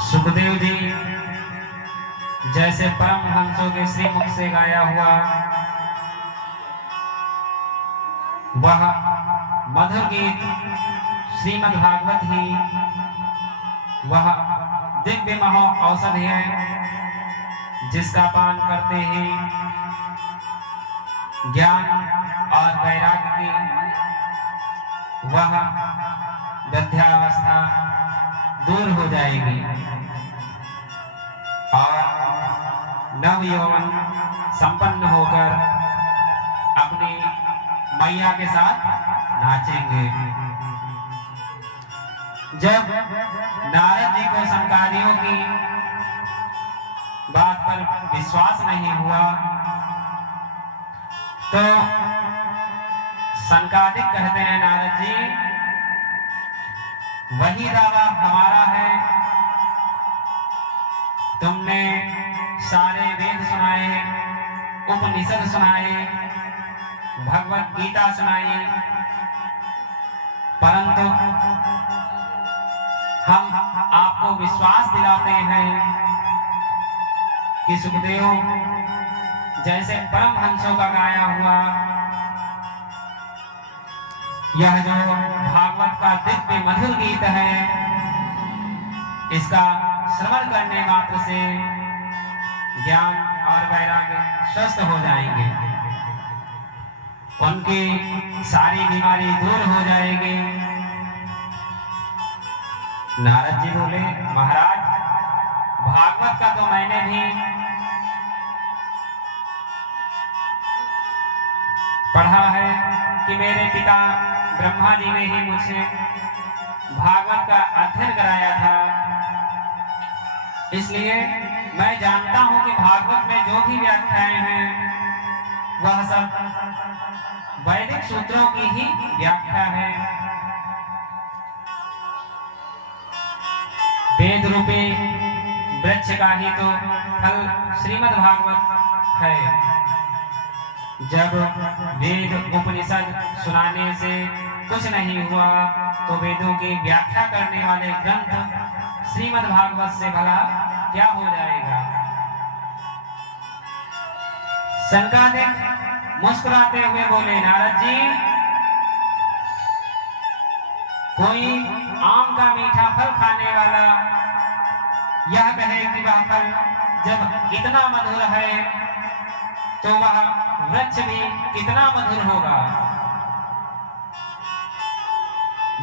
सुखदेव जी जैसे परमहंसों के श्रीमुख से गाया हुआ वह मधुर गीत श्रीमद् भागवत ही वह दिव्य महो औषधि है जिसका पान करते ही ज्ञान और वैराग्य की वह गद्यावस्था दूर हो जाएगी और नव यौवन संपन्न होकर अपनी मैया के साथ नाचेंगे। जब नारद जी को संकादियों की बात पर विश्वास नहीं हुआ तो संकादिक कहते हैं नारद जी वही दावा हमारा है, तुमने सारे वेद सुनाए, उपनिषद सुनाए, भगवत गीता सुनाई, परंतु हम आपको विश्वास दिलाते हैं कि सुखदेव जैसे परमहंसों का गाया हुआ यह जो भागवत का दिव्य मधुर गीत है इसका श्रवण करने मात्र से ज्ञान और वैराग्य स्वस्थ हो जाएंगे, उनकी सारी बीमारी दूर हो जाएगी। नारद जी बोले महाराज भागवत का तो मैंने भी पढ़ा है कि मेरे पिता ब्रह्मा जी ने ही मुझे भागवत का अध्ययन कराया था, इसलिए मैं जानता हूं कि भागवत में जो भी व्याख्याएं हैं वह सब वैदिक सूत्रों की ही व्याख्या है। वेद रूपी वृक्ष का ही तो फल श्रीमद् भागवत है। जब वेद उपनिषद सुनाने से कुछ नहीं हुआ तो वेदों की व्याख्या करने वाले ग्रंथ श्रीमद् भागवत से भला क्या हो जाएगा। संकादिक मुस्कुराते हुए बोले नारद जी कोई आम का मीठा फल खाने वाला यह कहे कि वह फल जब इतना मधुर है तो वह वृक्ष भी कितना मधुर होगा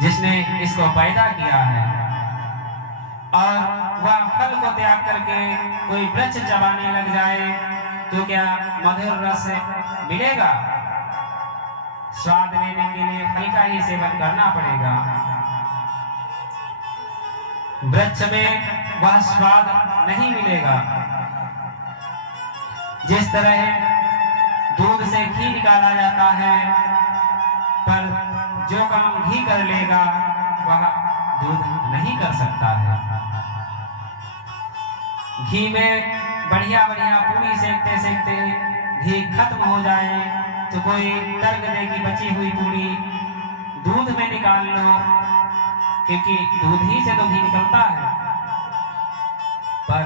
जिसने इसको पैदा किया है, और वह फल को त्याग करके कोई वृक्ष चबाने लग जाए तो क्या मधुर रस मिलेगा। स्वाद लेने के लिए फल का ही सेवन करना पड़ेगा। वृक्ष में वह स्वाद नहीं मिलेगा। जिस तरह दूध से घी निकाला जाता है पर जो काम घी कर लेगा वह दूध नहीं कर सकता है। घी में बढ़िया बढ़िया पूरी सेकते सेकते घी खत्म हो जाए तो कोई तर्क दे कि बची हुई पूरी दूध में निकाल लो, क्योंकि दूध ही से तो घी निकलता है, पर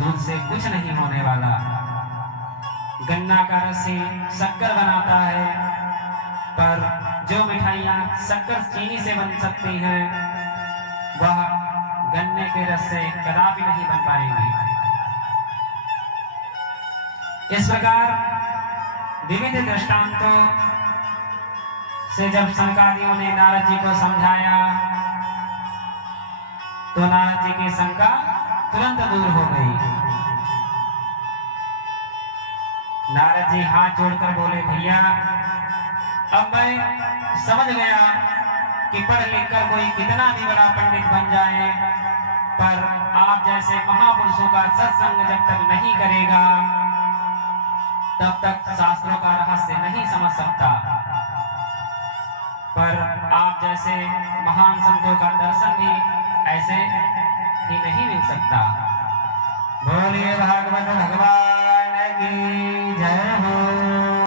दूध से कुछ नहीं होने वाला। गन्ना का रस ही शक्कर बनाता है, पर जो मिठाइयाँ शक्कर चीनी से बन सकती हैं वह गन्ने के रस से कदापि नहीं बन पाएंगी। इस प्रकार विविध दृष्टांतों से जब संकादियों ने नारद जी को समझाया तो नारद जी की शंका तुरंत दूर हो गई। नारद जी हाथ जोड़कर बोले भैया अब मैं समझ गया कि पढ़ लिख कर कोई कितना भी बड़ा पंडित बन जाए पर आप जैसे महापुरुषों का सत्संग जब तक नहीं करेगा तब तक शास्त्रों का रहस्य नहीं समझ सकता, पर आप जैसे महान संतों का दर्शन भी ऐसे ही नहीं मिल सकता। बोलिए भागवत भगवान की जय हो।